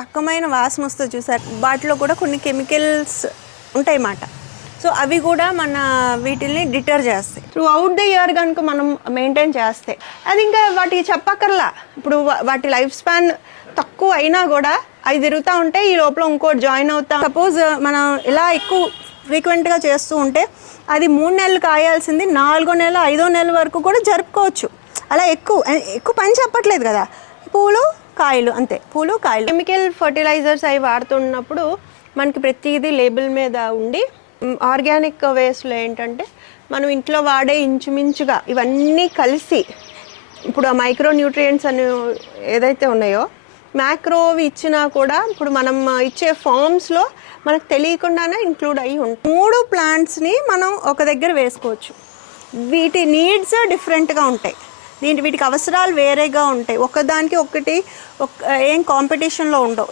రకమైన వాసన వస్తుంది చూసారు. వాటిలో కూడా కొన్ని కెమికల్స్ ఉంటాయి అన్నమాట. సో అవి కూడా మన వీటిని డిటర్ చేస్తాయి. త్రూ అవుట్ ద ఇయర్ కనుక మనం మెయింటైన్ చేస్తే అది ఇంకా వాటికి చెప్పక్కర్లా. ఇప్పుడు వాటి లైఫ్ స్పాన్ తక్కువ అయినా కూడా అవి తిరుగుతూ ఉంటే ఈ లోపల ఇంకోటి జాయిన్ అవుతాం. సపోజ్ మనం ఇలా ఎక్కువ ఫ్రీక్వెంట్గా చేస్తూ ఉంటే అది 3 నెలలు కాయాల్సింది 4వ నెల 5వ నెల వరకు కూడా జరుపుకోవచ్చు. అలా ఎక్కువ పని చెప్పట్లేదు కదా, పూలు కాయలు అంతే, పూలు కాయలు. కెమికల్ ఫర్టిలైజర్స్ అవి వాడుతున్నప్పుడు మనకి ప్రతిదీ లేబుల్ మీద ఉండి, ఆర్గానిక్ వేస్ట్లో ఏంటంటే మనం ఇంట్లో వాడే ఇంచుమించుగా ఇవన్నీ కలిసి, ఇప్పుడు ఆ మైక్రో న్యూట్రియంట్స్ అని ఏదైతే ఉన్నాయో మ్యాక్రోవి ఇచ్చినా కూడా ఇప్పుడు మనం ఇచ్చే ఫార్మ్స్లో మనకు తెలియకుండానే ఇంక్లూడ్ అయ్యి ఉంటుంది. 3 ప్లాంట్స్ని మనం ఒక దగ్గర వేసుకోవచ్చు. వీటి నీడ్స్ డిఫరెంట్గా ఉంటాయి, వీటికి అవసరాలు వేరేగా ఉంటాయి. ఒకదానికి ఒకటి ఏం కాంపిటీషన్లో ఉండవు.